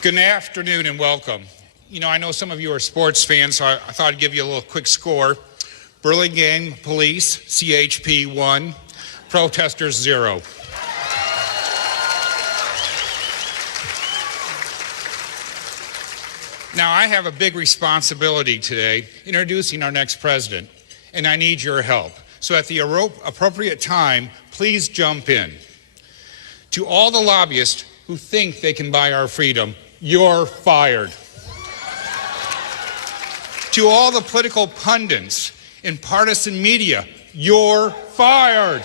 Good afternoon and welcome. You know, I know some of you are sports fans, so I thought I'd give you a little quick score. Burlingame Police, CHP 1, protesters 0. Now, I have a big responsibility today introducing our next president, and I need your help. So at the appropriate time, please jump in. To all the lobbyists who think they can buy our freedom, you're fired. To all the political pundits in partisan media, you're fired.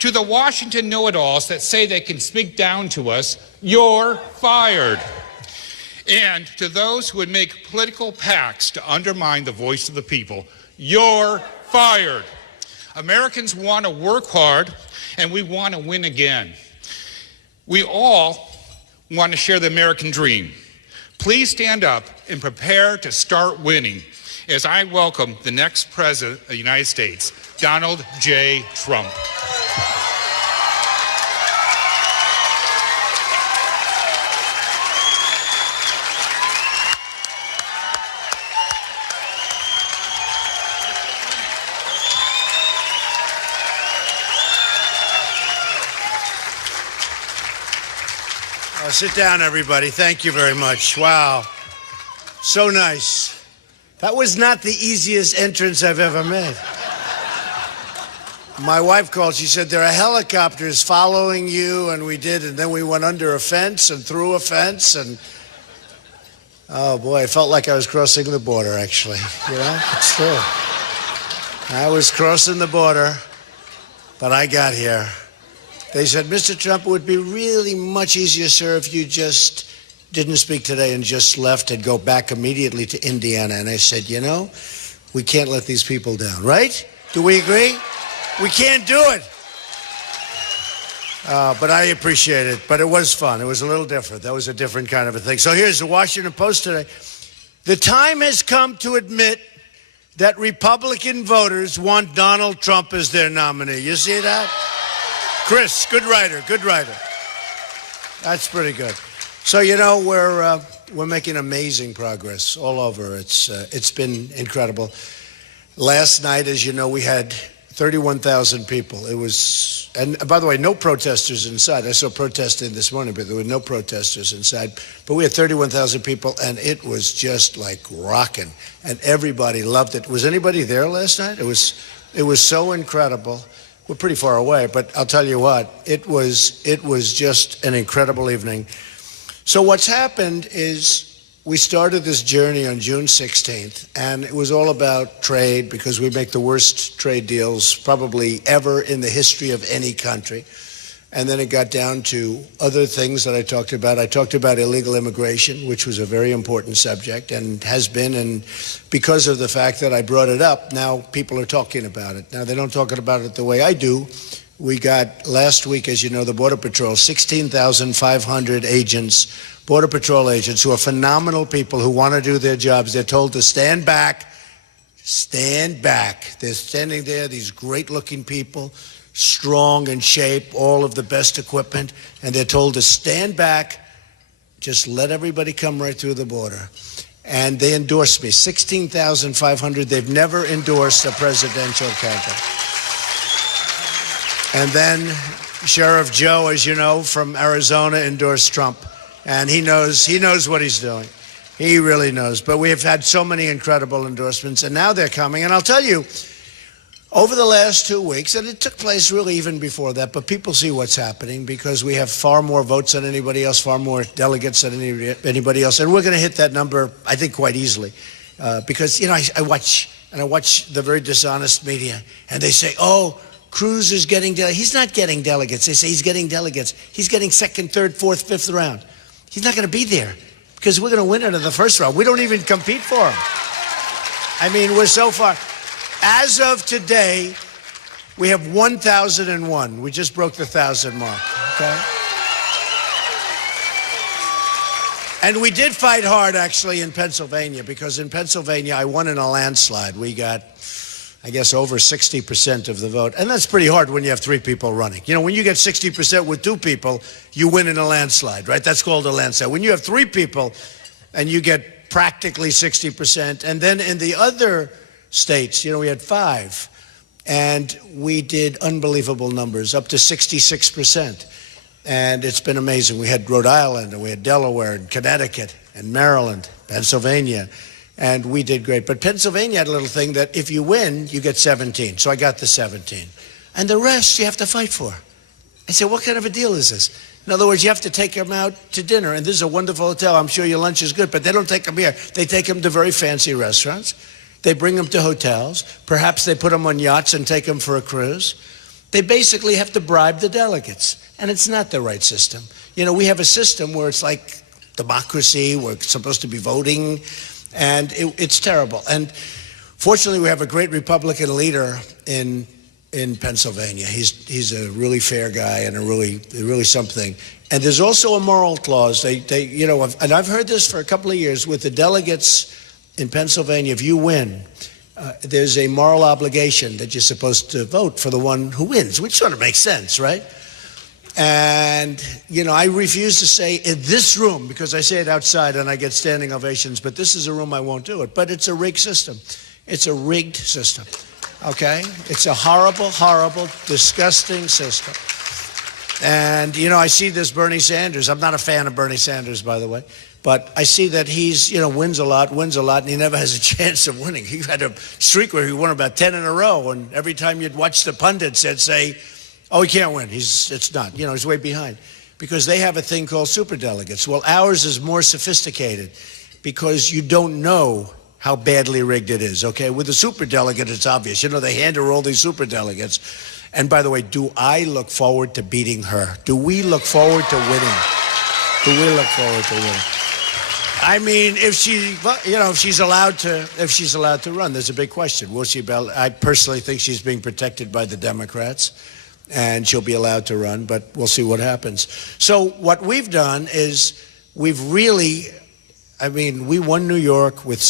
To the Washington know-it-alls that say they can speak down to us, you're fired. And to those who would make political pacts to undermine the voice of the people, you're fired. Americans want to work hard, and we want to win again. We all want to share the American dream. Please stand up and prepare to start winning as I welcome the next President of the United States, Donald J. Trump. Sit down, everybody. Thank you very much. Wow. So nice. That was not the easiest entrance I've ever made. My wife called. She said, there are helicopters following you, and we did, and then we went under a fence and through a fence, and oh, boy, I felt like I was crossing the border, actually. You know, it's true. I was crossing the border, but I got here. They said, Mr. Trump, it would be really much easier, sir, if you just didn't speak today and just left and go back immediately to Indiana. And I said, you know, we can't let these people down, right? Do we agree? We can't do it. But I appreciate it. But it was fun. It was a little different. That was a different kind of a thing. So here's the Washington Post today. The time has come to admit that Republican voters want Donald Trump as their nominee. You see that? Chris, good writer, good writer. That's pretty good. So, you know, we're making amazing progress all over. It's been incredible. Last night, as you know, we had 31,000 people. It was, and by the way, no protesters inside. I saw protesting this morning, but there were no protesters inside. But we had 31,000 people, and it was just like rocking, and everybody loved it. Was anybody there last night? It was so incredible. We're pretty far away, but I'll tell you what, it was just an incredible evening. So what's happened is we started this journey on June 16th, and it was all about trade because we make the worst trade deals probably ever in the history of any country. And then it got down to other things that I talked about. I talked about illegal immigration, which was a very important subject and has been. And because of the fact that I brought it up, now people are talking about it. Now, they don't talk about it the way I do. We got last week, as you know, the Border Patrol, 16,500 agents, Border Patrol agents, who are phenomenal people who want to do their jobs. They're told to stand back, stand back. They're standing there, these great-looking people, strong in shape, all of the best equipment, and they're told to stand back, just let everybody come right through the border. And they endorsed me, 16,500. They've never endorsed a presidential candidate. And then Sheriff Joe, as you know, from Arizona, endorsed Trump. And he knows what he's doing. He really knows. But we have had so many incredible endorsements, and now they're coming. And I'll tell you, over the last 2 weeks, and it took place really even before that, but people see what's happening because we have far more votes than anybody else, far more delegates than anybody else. And we're going to hit that number, I think, quite easily. Because, you know, I watch the very dishonest media, and they say, oh, Cruz is getting delegates. He's not getting delegates. They say he's getting delegates. He's getting second, third, fourth, fifth round. He's not going to be there because we're going to win it in the first round. We don't even compete for him. I mean, we're so far. As of today, we have 1,001. We just broke the 1,000 mark, okay? And we did fight hard, actually, in Pennsylvania, because in Pennsylvania, I won in a landslide. We got, I guess, over 60% of the vote. And that's pretty hard when you have three people running. You know, when you get 60% with two people, you win in a landslide, right? That's called a landslide. When you have three people and you get practically 60%, and then in the other states, you know, we had 5, and we did unbelievable numbers, up to 66%. And it's been amazing. We had Rhode Island, and we had Delaware, and Connecticut, and Maryland, Pennsylvania. And we did great. But Pennsylvania had a little thing that if you win, you get 17. So I got the 17. And the rest you have to fight for. I said, what kind of a deal is this? In other words, you have to take them out to dinner. And this is a wonderful hotel. I'm sure your lunch is good. But they don't take them here. They take them to very fancy restaurants. They bring them to hotels. Perhaps they put them on yachts and take them for a cruise. They basically have to bribe the delegates. And it's not the right system. You know, we have a system where it's like democracy. We're supposed to be voting. And it's terrible. And fortunately, we have a great Republican leader in Pennsylvania. He's a really fair guy and a really something. And there's also a moral clause. They you know, and I've heard this for a couple of years with the delegates in Pennsylvania. If you win, there's a moral obligation that you're supposed to vote for the one who wins, which sort of makes sense, right? And, you know, I refuse to say in this room, because I say it outside and I get standing ovations, but this is a room I won't do it. But it's a rigged system. It's a rigged system, okay? It's a horrible, horrible, disgusting system. And, you know, I see this Bernie Sanders. I'm not a fan of Bernie Sanders, by the way. But I see that he's, you know, wins a lot, and he never has a chance of winning. He had a streak where he won about 10 in a row, and every time you'd watch the pundits, they'd say, oh, he can't win. It's not. You know, he's way behind. Because they have a thing called superdelegates. Well, ours is more sophisticated because you don't know how badly rigged it is, okay? With a superdelegate, it's obvious. You know, they hand her all these superdelegates. And by the way, do I look forward to beating her? Do we look forward to winning? Do we look forward to winning? I mean, if she's allowed to run, there's a big question. Will she be? I personally think she's being protected by the Democrats. And she'll be allowed to run, but we'll see what happens. So what we've done is we've really, I mean, we won New York with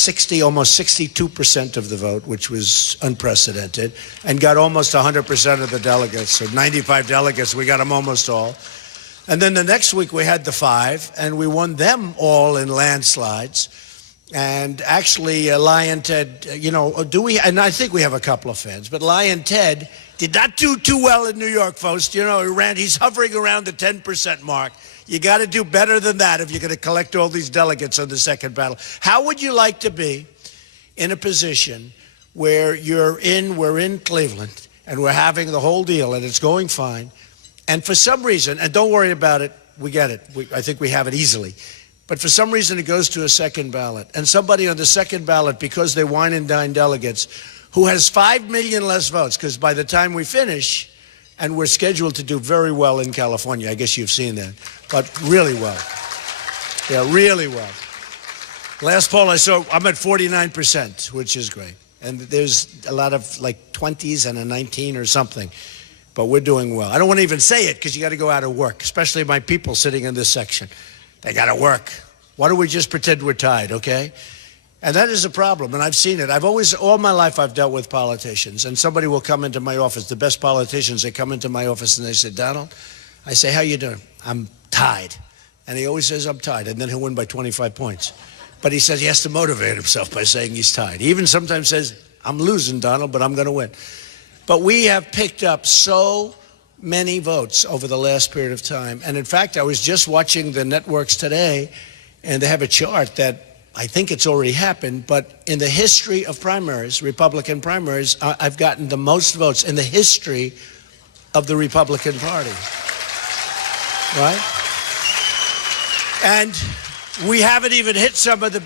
almost 62% of the vote, which was unprecedented, and got almost 100% of the delegates. So 95 delegates, we got them almost all. And then the next week we had the 5, and we won them all in landslides. And actually, Lyin' Ted, you know, and I think we have a couple of fans, but Lyin' Ted did not do too well in New York, folks. You know, he's hovering around the 10% mark. You got to do better than that if you're going to collect all these delegates on the second battle. How would you like to be in a position where we're in Cleveland, and we're having the whole deal, and it's going fine, and for some reason, and don't worry about it, we get it. I think we have it easily. But for some reason, it goes to a second ballot. And somebody on the second ballot, because they wine and dine delegates, who has 5 million less votes, because by the time we finish, and we're scheduled to do very well in California, I guess you've seen that, but really well. Yeah, really well. Last poll I saw, I'm at 49%, which is great. And there's a lot of like 20s and a 19 or something. But we're doing well. I don't want to even say it because you got to go out and work, especially my people sitting in this section. They got to work. Why don't we just pretend we're tied, okay? And that is a problem, and I've seen it. All my life I've dealt with politicians, and somebody will come into my office, the best politicians, they come into my office and they say, Donald, I say, how you doing? I'm tied. And he always says, I'm tied, and then he'll win by 25 points. But he says he has to motivate himself by saying he's tied. He even sometimes says, I'm losing, Donald, but I'm going to win. But we have picked up so many votes over the last period of time. And in fact, I was just watching the networks today, and they have a chart that I think it's already happened, but in the history of primaries, Republican primaries, I've gotten the most votes in the history of the Republican Party, right? And we haven't even hit some of the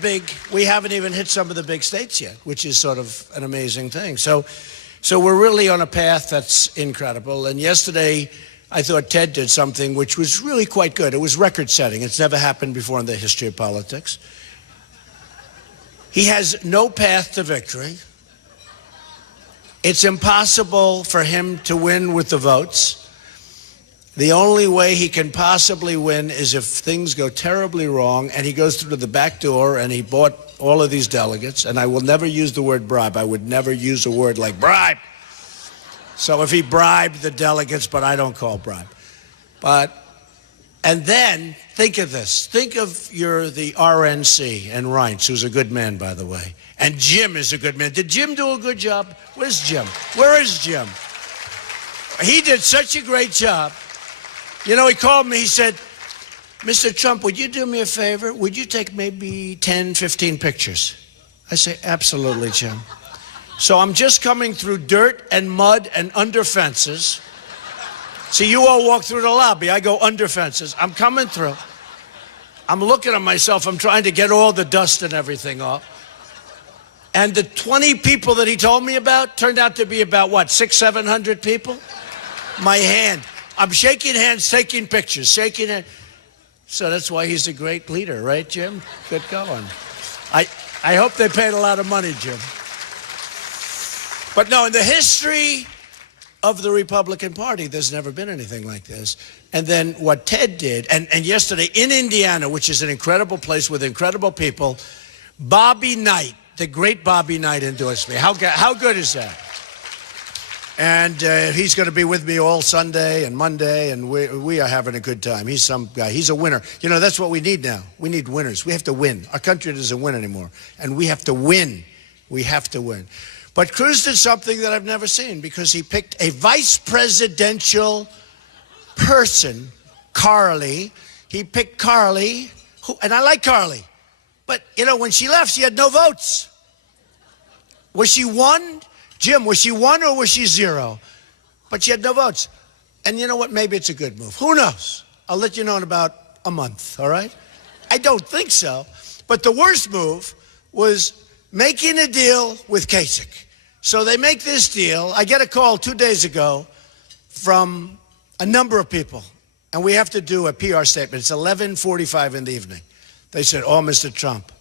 big states yet, which is sort of an amazing thing. So we're really on a path that's incredible. And yesterday, I thought Ted did something which was really quite good. It was record-setting. It's never happened before in the history of politics. He has no path to victory. It's impossible for him to win with the votes. The only way he can possibly win is if things go terribly wrong and he goes through the back door and he bought all of these delegates. And I will never use the word bribe. I would never use a word like bribe. So if he bribed the delegates, but I don't call bribe. And then think of this. Think of the RNC and Reince, who's a good man, by the way. And Jim is a good man. Did Jim do a good job? Where's Jim? Where is Jim? He did such a great job. You know, he called me. He said, Mr. Trump, would you do me a favor? Would you take maybe 10, 15 pictures? I say, absolutely, Jim. So I'm just coming through dirt and mud and under fences. See, you all walk through the lobby. I go under fences. I'm coming through. I'm looking at myself. I'm trying to get all the dust and everything off. And the 20 people that he told me about turned out to be about, what, 600, 700 people? My hand. I'm shaking hands, taking pictures, shaking hands. So that's why he's a great leader, right, Jim? Good going. I hope they paid a lot of money, Jim. But no, in the history of the Republican Party, there's never been anything like this. And then what Ted did, and yesterday in Indiana, which is an incredible place with incredible people, Bobby Knight, the great Bobby Knight, endorsed me. How good is that? And he's going to be with me all Sunday and Monday, and we are having a good time. He's some guy. He's a winner. You know, that's what we need now. We need winners. We have to win. Our country doesn't win anymore, and we have to win. We have to win. But Cruz did something that I've never seen, because he picked a vice presidential person, Carly. He picked Carly, and I like Carly. But, you know, when she left, she had no votes. Was she one? Jim, was she one or was she zero? But she had no votes. And you know what? Maybe it's a good move. Who knows? I'll let you know in about a month, all right? I don't think so. But the worst move was making a deal with Kasich. So they make this deal. I get a call 2 days ago from a number of people, and we have to do a PR statement. It's 11:45 in the evening. They said, oh, Mr. Trump,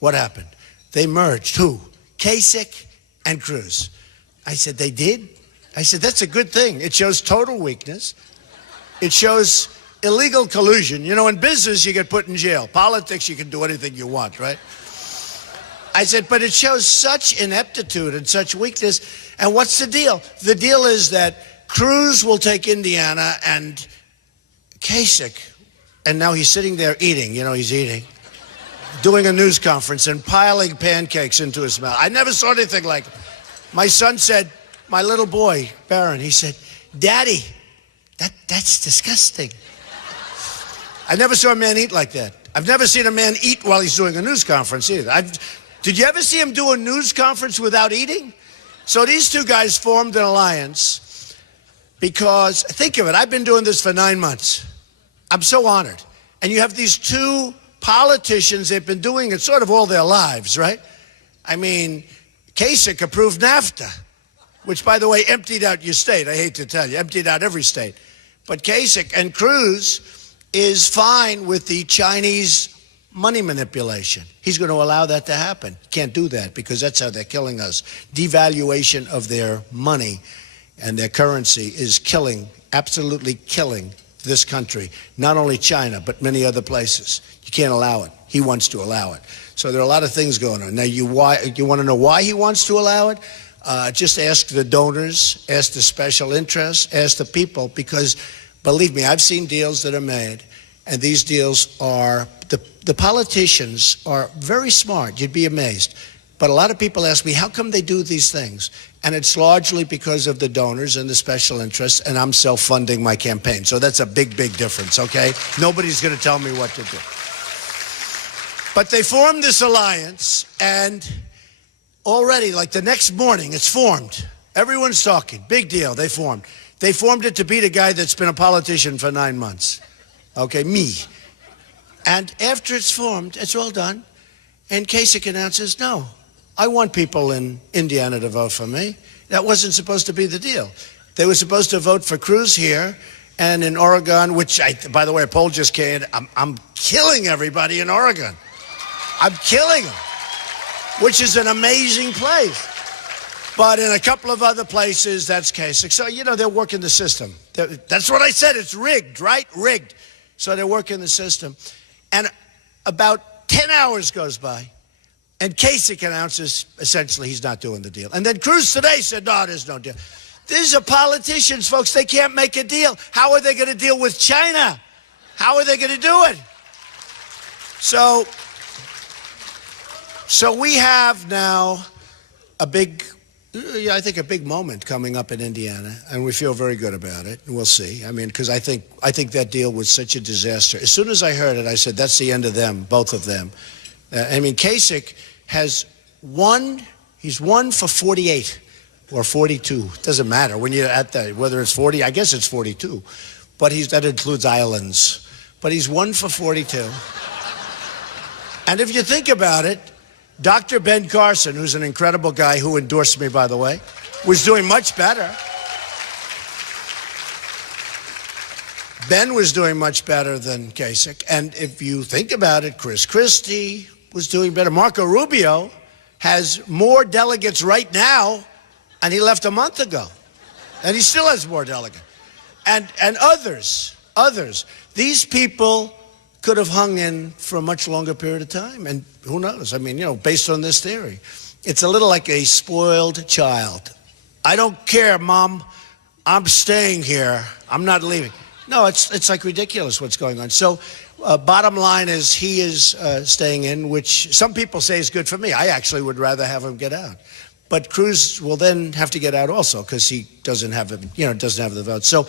what happened? They merged. Who? Kasich and Cruz. I said, they did? I said, that's a good thing. It shows total weakness. It shows illegal collusion. You know, in business, you get put in jail. Politics, you can do anything you want, right? I said, but it shows such ineptitude and such weakness. And what's the deal? The deal is that Cruz will take Indiana and Kasich, and now he's sitting there eating. You know, he's eating, doing a news conference and piling pancakes into his mouth. I never saw anything like it. My son said, my little boy, Barron, he said, Daddy, that's disgusting. I never saw a man eat like that. I've never seen a man eat while he's doing a news conference either. Did you ever see him do a news conference without eating? So these two guys formed an alliance because, think of it, I've been doing this for 9 months. I'm so honored. And you have these two politicians, they've been doing it sort of all their lives, right? I mean, Kasich approved NAFTA, which, by the way, emptied out your state. I hate to tell you, emptied out every state. But Kasich and Cruz is fine with the Chinese money manipulation. He's going to allow that to happen. Can't do that because that's how they're killing us. Devaluation of their money and their currency is killing, absolutely killing this country. Not only China, but many other places. You can't allow it. He wants to allow it. So there are a lot of things going on. Now, you want to know why he wants to allow it? Just ask the donors, ask the special interests, ask the people, because believe me, I've seen deals that are made, and these deals are, the politicians are very smart. You'd be amazed. But a lot of people ask me, how come they do these things? And it's largely because of the donors and the special interests, and I'm self-funding my campaign. So that's a big, big difference, okay? Nobody's going to tell me what to do. But they formed this alliance, and already, like the next morning, it's formed. Everyone's talking. Big deal. They formed. They formed it to beat a guy that's been a politician for 9 months. Okay, me. And after it's formed, it's all done. And Kasich announces, no, I want people in Indiana to vote for me. That wasn't supposed to be the deal. They were supposed to vote for Cruz here and in Oregon, which, by the way, a poll just came. I'm killing everybody in Oregon. I'm killing them, which is an amazing place. But in a couple of other places, that's Kasich. So, you know, they're working the system. That's what I said. It's rigged, right? Rigged. So they're working the system. And about 10 hours goes by, and Kasich announces essentially he's not doing the deal. And then Cruz today said, no, there's no deal. These are politicians, folks. They can't make a deal. How are they going to deal with China? How are they going to do it? So we have now a big moment coming up in Indiana, and we feel very good about it, and we'll see. I mean, because I think that deal was such a disaster. As soon as I heard it, I said, that's the end of them, both of them. I mean, Kasich has won. He's won for 48 or 42. Doesn't matter when you're at that, whether it's 40, I guess it's 42. But that includes islands. But he's won for 42. And if you think about it, Dr. Ben Carson, who's an incredible guy who endorsed me, by the way, was doing much better. Ben was doing much better than Kasich. And if you think about it, Chris Christie was doing better. Marco Rubio has more delegates right now, and he left a month ago. And he still has more delegates. And others. These people could have hung in for a much longer period of time. And who knows? I mean, based on this theory, it's a little like a spoiled child. I don't care, Mom. I'm staying here. I'm not leaving. No, it's like ridiculous what's going on. So bottom line is he is staying in, which some people say is good for me. I actually would rather have him get out. But Cruz will then have to get out also because he doesn't have the vote. So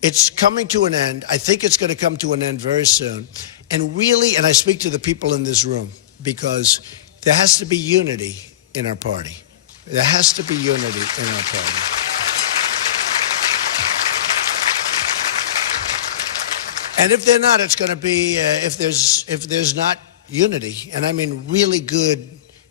it's coming to an end. I think it's going to come to an end very soon. And really, and I speak to the people in this room, because there has to be unity in our party. There has to be unity in our party. And if they're not, it's going to be, if there's not unity, and I mean really good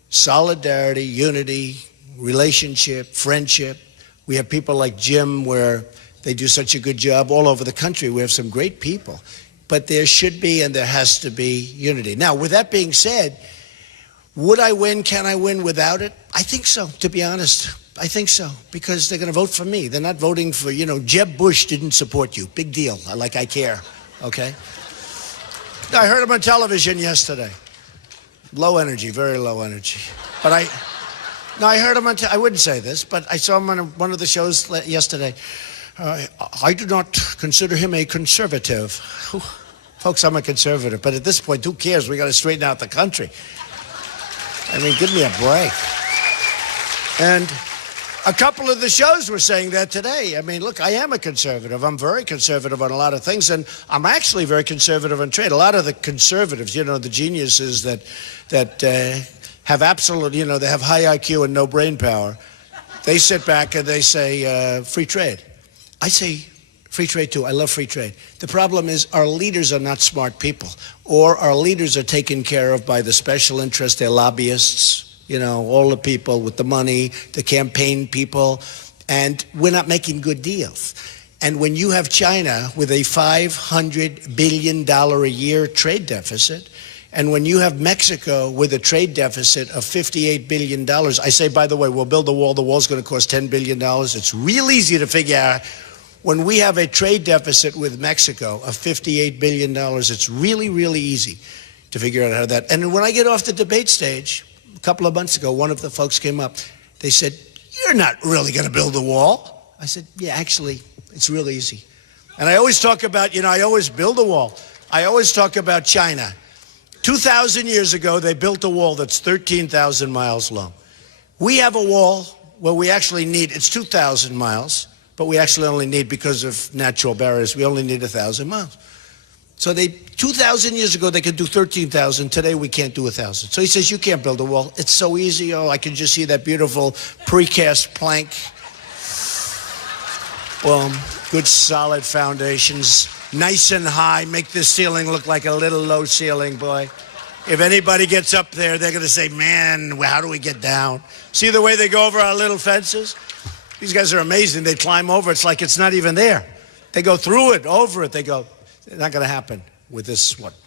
solidarity, unity, relationship, friendship. We have people like Jim where they do such a good job all over the country. We have some great people. But there should be and there has to be unity. Now, with that being said, would I win? Can I win without it? I think so, to be honest. I think so, because they're going to vote for me. They're not voting for, Jeb Bush didn't support you. Big deal. I care, okay? I heard him on television yesterday. Low energy, very low energy. But I heard him on, I wouldn't say this, but I saw him on one of the shows yesterday. I do not consider him a conservative. Folks, I'm a conservative, but at this point, who cares? We got to straighten out the country. I mean, give me a break. And a couple of the shows were saying that today. I mean, look, I am a conservative. I'm very conservative on a lot of things, and I'm actually very conservative on trade. A lot of the conservatives, the geniuses that have absolute, they have high IQ and no brain power, they sit back and they say, free trade. I say free trade too. I love free trade. The problem is our leaders are not smart people, or our leaders are taken care of by the special interests, their lobbyists, all the people with the money, the campaign people, and we're not making good deals. And when you have China with a $500 billion a year trade deficit, and when you have Mexico with a trade deficit of $58 billion, I say, by the way, we'll build the wall. The wall's going to cost $10 billion. It's real easy to figure out. When we have a trade deficit with Mexico of $58 billion, it's really, really easy to figure out how that. And when I get off the debate stage, a couple of months ago, one of the folks came up. They said, you're not really going to build a wall. I said, yeah, actually, it's real easy. And I always talk about, I always build a wall. I always talk about China. 2,000 years ago, they built a wall that's 13,000 miles long. We have a wall where we actually need, it's 2,000 miles. But we actually only need, because of natural barriers, we only need 1,000 miles. So 2,000 years ago, they could do 13,000. Today, we can't do 1,000. So he says, you can't build a wall. It's so easy. Oh, I can just see that beautiful precast plank. Boom. Good solid foundations. Nice and high. Make the ceiling look like a little low ceiling, boy. If anybody gets up there, they're going to say, man, how do we get down? See the way they go over our little fences? These guys are amazing. They climb over. It's like it's not even there. They go through it, over it. They go, it's not going to happen with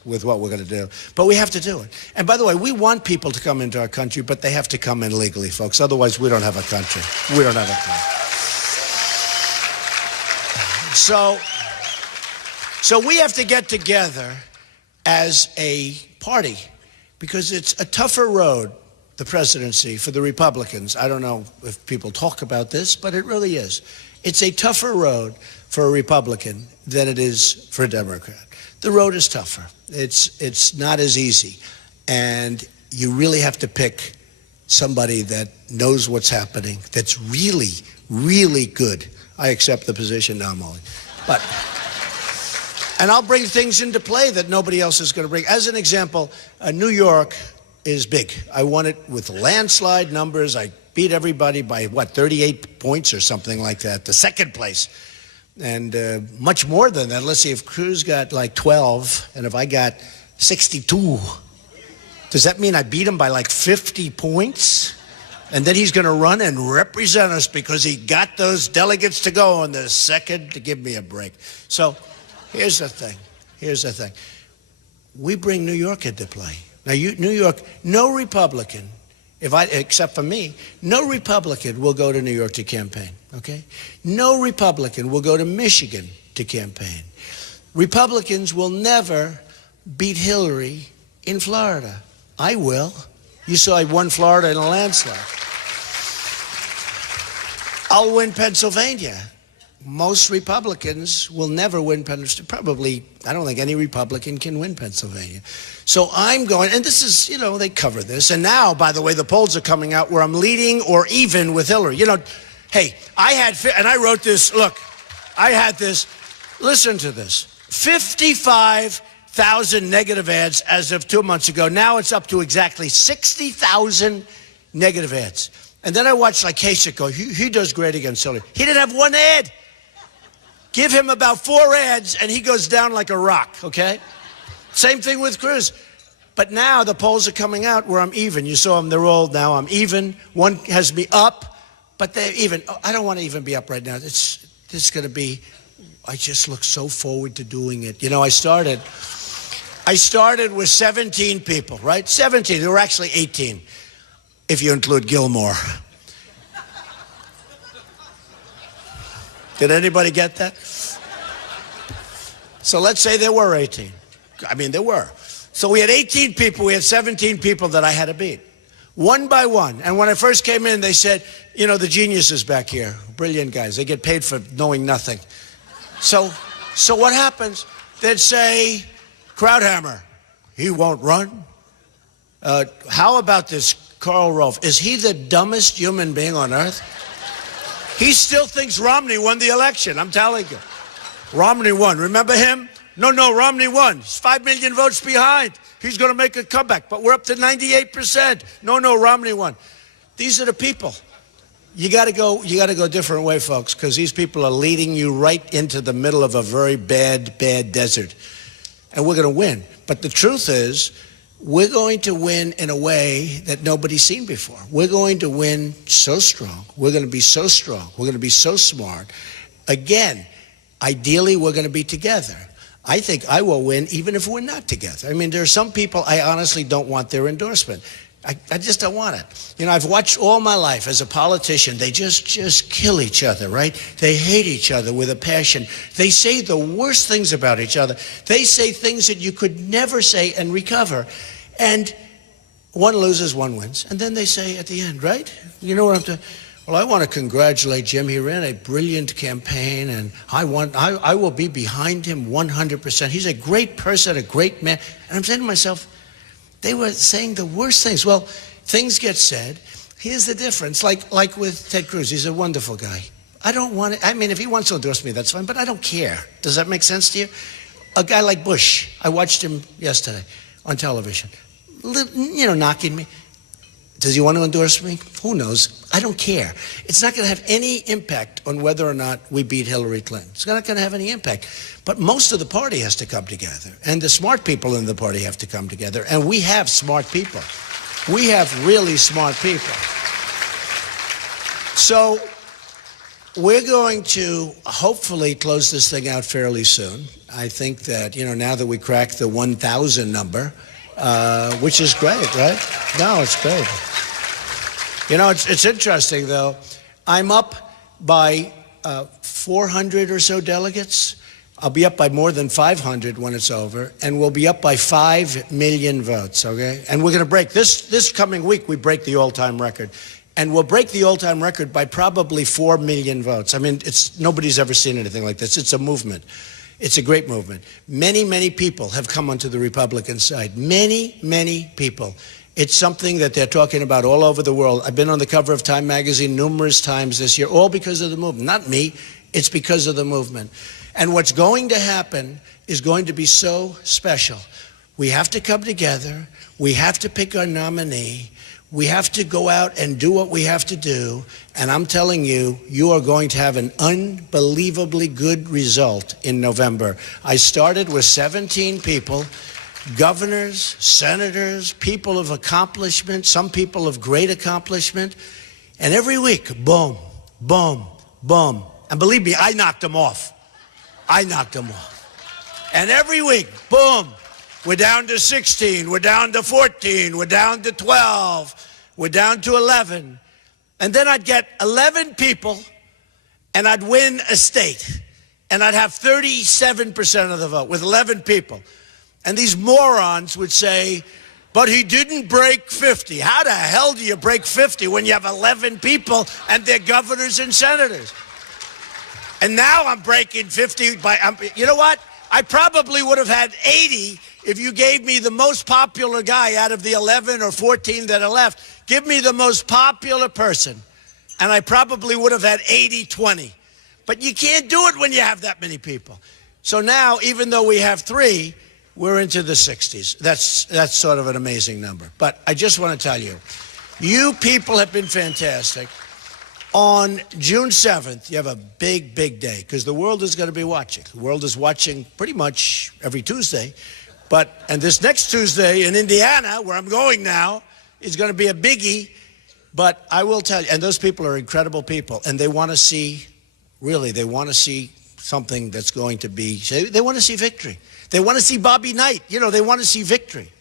with what we're going to do. But we have to do it. And by the way, we want people to come into our country, but they have to come in legally, folks. Otherwise, we don't have a country. We don't have a country. So we have to get together as a party because it's a tougher road, the presidency, for the Republicans. I don't know if people talk about this, but it really is. It's a tougher road for a Republican than it is for a Democrat. The road is tougher. It's not as easy. And you really have to pick somebody that knows what's happening, that's really, really good. I accept the position now, Molly. And I'll bring things into play that nobody else is going to bring. As an example, New York is big. I won it with landslide numbers. I beat everybody by, 38 points or something like that, the second place. And much more than that. Let's see, if Cruz got like 12 and if I got 62, does that mean I beat him by 50 points? And then he's going to run and represent us because he got those delegates to go on the second to give me a break. So here's the thing. We bring New York into play. Now, New York, no Republican, except for me, no Republican will go to New York to campaign, okay? No Republican will go to Michigan to campaign. Republicans will never beat Hillary in Florida. I will. You saw I won Florida in a landslide. I'll win Pennsylvania. Most Republicans will never win Pennsylvania. Probably, I don't think any Republican can win Pennsylvania. So I'm going, and this is, they cover this. And now, by the way, the polls are coming out where I'm leading or even with Hillary. Hey, and I wrote this, look, I had this, listen to this, 55,000 negative ads as of 2 months ago. Now it's up to exactly 60,000 negative ads. And then I watched Kasich go, he does great against Hillary. He didn't have one ad. Give him about 4 ads and he goes down like a rock, okay? Same thing with Cruz. But now the polls are coming out where I'm even. You saw them, they're all now, I'm even. One has me up, but they're even. I don't want to even be up right now. This is going to be, I just look so forward to doing it. I started with 17 people, right? 17, there were actually 18. If you include Gilmore. Did anybody get that? So let's say there were 18. I mean, there were. So we had 18 people, we had 17 people that I had to beat. One by one. And when I first came in, they said, the geniuses back here, brilliant guys, they get paid for knowing nothing. So what happens? They'd say, Krauthammer, he won't run. How about this Karl Rove? Is he the dumbest human being on earth? He still thinks Romney won the election, I'm telling you. Romney won. Remember him? No, Romney won. He's 5 million votes behind. He's going to make a comeback, but we're up to 98%. No, Romney won. These are the people. You got to go a different way, folks, because these people are leading you right into the middle of a very bad desert. And we're going to win. But the truth is, we're going to win in a way that nobody's seen before. We're going to win so strong. We're going to be so strong. We're going to be so smart. Again, ideally, we're going to be together. I think I will win even if we're not together. I mean, there are some people I honestly don't want their endorsement. I just don't want it. I've watched all my life as a politician. They just kill each other, right? They hate each other with a passion. They say the worst things about each other. They say things that you could never say and recover. And one loses, one wins. And then they say at the end, right? You know what I'm saying? Well, I want to congratulate Jim. He ran a brilliant campaign, and I will be behind him 100%. He's a great person, a great man. And I'm saying to myself, they were saying the worst things. Well, things get said. Here's the difference. Like with Ted Cruz, he's a wonderful guy. I don't want to, if he wants to endorse me, that's fine, but I don't care. Does that make sense to you? A guy like Bush, I watched him yesterday on television, knocking me. Does he want to endorse me? Who knows? I don't care. It's not going to have any impact on whether or not we beat Hillary Clinton. It's not going to have any impact. But most of the party has to come together. And the smart people in the party have to come together. And we have smart people. We have really smart people. So we're going to hopefully close this thing out fairly soon. I think that, now that we cracked the 1,000 number, which is great, right? No, it's great. It's interesting, though. I'm up by 400 or so delegates. I'll be up by more than 500 when it's over, and we'll be up by 5 million votes, okay? And we're going to break, this coming week, we break the all-time record. And we'll break the all-time record by probably 4 million votes. I mean, nobody's ever seen anything like this. It's a movement. It's a great movement. Many, many people have come onto the Republican side. Many, many people. It's something that they're talking about all over the world. I've been on the cover of Time magazine numerous times this year, all because of the movement. Not me, it's because of the movement. And what's going to happen is going to be so special. We have to come together. We have to pick our nominee. We have to go out and do what we have to do. And I'm telling you, you are going to have an unbelievably good result in November. I started with 17 people, governors, senators, people of accomplishment, some people of great accomplishment. And every week, boom, boom, boom. And believe me, I knocked them off. I knocked them off. And every week, boom, we're down to 16, we're down to 14, we're down to 12, we're down to 11. And then I'd get 11 people, and I'd win a state. And I'd have 37% of the vote with 11 people. And these morons would say, but he didn't break 50. How the hell do you break 50 when you have 11 people and they're governors and senators? And now I'm breaking 50 by, you know what? I probably would have had 80 if you gave me the most popular guy out of the 11 or 14 that are left. Give me the most popular person, and I probably would have had 80-20. But you can't do it when you have that many people. So now, even though we have 3, we're into the 60s. That's sort of an amazing number. But I just want to tell you, you people have been fantastic. On June 7th, you have a big, big day, because the world is going to be watching. The world is watching pretty much every Tuesday. And this next Tuesday in Indiana, where I'm going now, is going to be a biggie. But I will tell you, and those people are incredible people, and they want to see, really, they want to see something that's going to be, they want to see victory. They want to see Bobby Knight. You know, they want to see victory.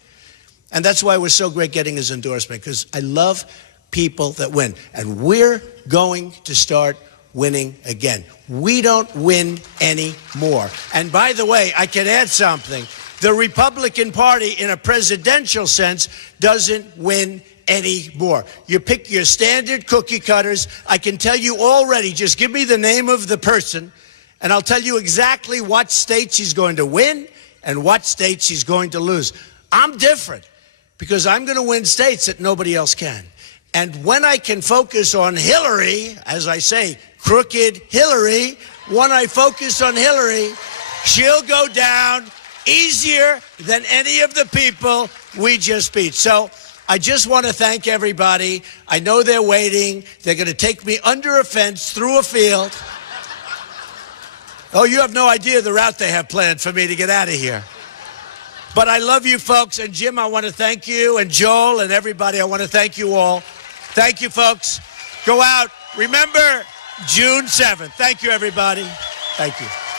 And that's why it was so great getting his endorsement, because I love people that win. And we're going to start winning again. We don't win anymore. And by the way, I can add something. The Republican Party, in a presidential sense, doesn't win anymore. You pick your standard cookie cutters. I can tell you already, just give me the name of the person, and I'll tell you exactly what states he's going to win and what states he's going to lose. I'm different, because I'm going to win states that nobody else can. And when I can focus on Hillary, as I say, crooked Hillary, when I focus on Hillary, she'll go down easier than any of the people we just beat. So I just want to thank everybody. I know they're waiting. They're going to take me under a fence, through a field. Oh, you have no idea the route they have planned for me to get out of here. But I love you folks. And Jim, I want to thank you. And Joel and everybody, I want to thank you all. Thank you, folks. Go out. Remember, June 7th. Thank you, everybody. Thank you.